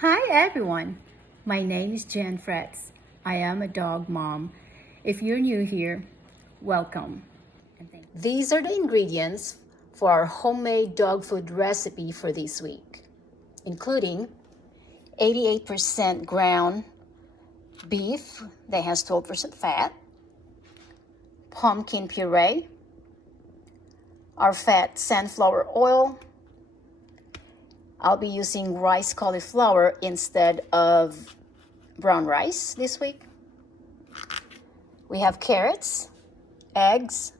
Hi everyone, my name is Jan Fretz. I am a dog mom. If you're new here, welcome. These are the ingredients for our homemade dog food recipe for this week, including 88% ground beef that has 12% fat, pumpkin puree, our fat sunflower oil. I'll be using rice cauliflower instead of brown rice this week. We have carrots, eggs,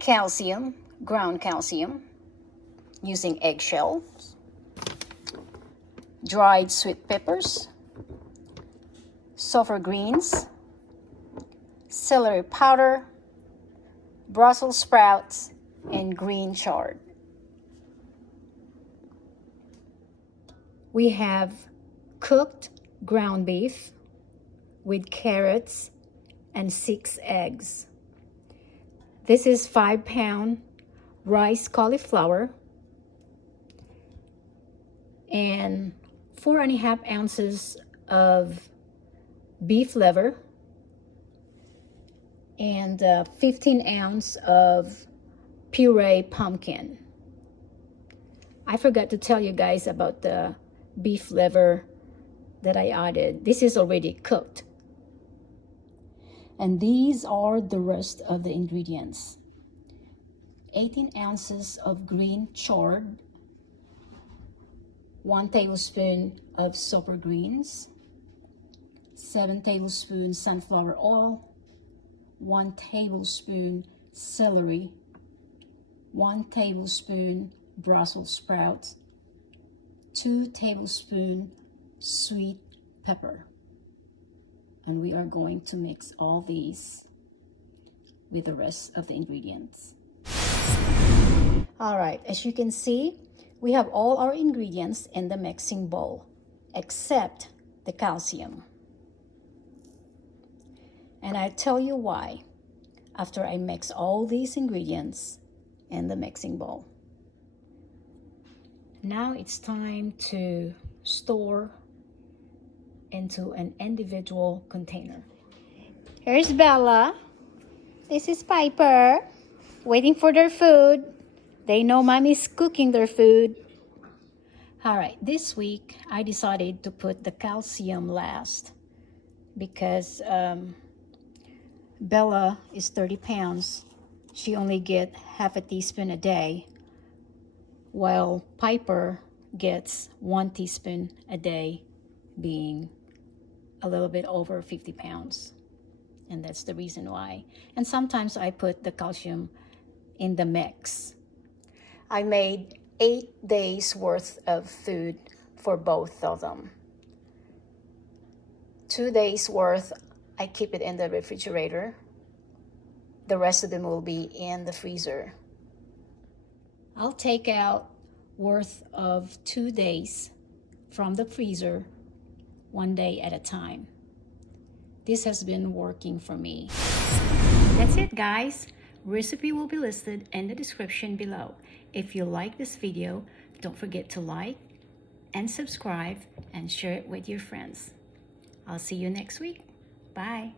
calcium, ground calcium, using eggshells, dried sweet peppers, sulfur greens, celery powder, Brussels sprouts, and green chard. We have cooked ground beef with carrots and 6 eggs. This is 5-pound rice cauliflower and 4.5 ounces of beef liver and 15 ounces of puree pumpkin. I forgot to tell you guys about the beef liver that I added. This is already cooked. And these are the rest of the ingredients. 18 ounces of green chard, 1 tablespoon of sulfur greens, 7 tablespoons sunflower oil, 1 tablespoon celery, 1 tablespoon Brussels sprouts, 2 tablespoons sweet pepper. And we are going to mix all these with the rest of the ingredients. All right, as you can see, we have all our ingredients in the mixing bowl, except the calcium. And I'll tell you why after I mix all these ingredients in the mixing bowl. Now it's time to store into an individual container. Here's Bella. This is Piper, waiting for their food. They know Mommy's cooking their food. All right, this week I decided to put the calcium last because Bella is 30 pounds. She only gets half a teaspoon a day, while Piper gets 1 teaspoon a day, being a little bit over 50 pounds. And that's the reason why. And sometimes I put the calcium in the mix. I made 8 days worth of food for both of them. 2 days worth, I keep it in the refrigerator. The rest of them will be in the freezer. I'll take out worth of 2 days from the freezer, 1 day at a time. This has been working for me. That's it, guys. Recipe will be listed in the description below. If you like this video, don't forget to like and subscribe and share it with your friends. I'll see you next week. Bye.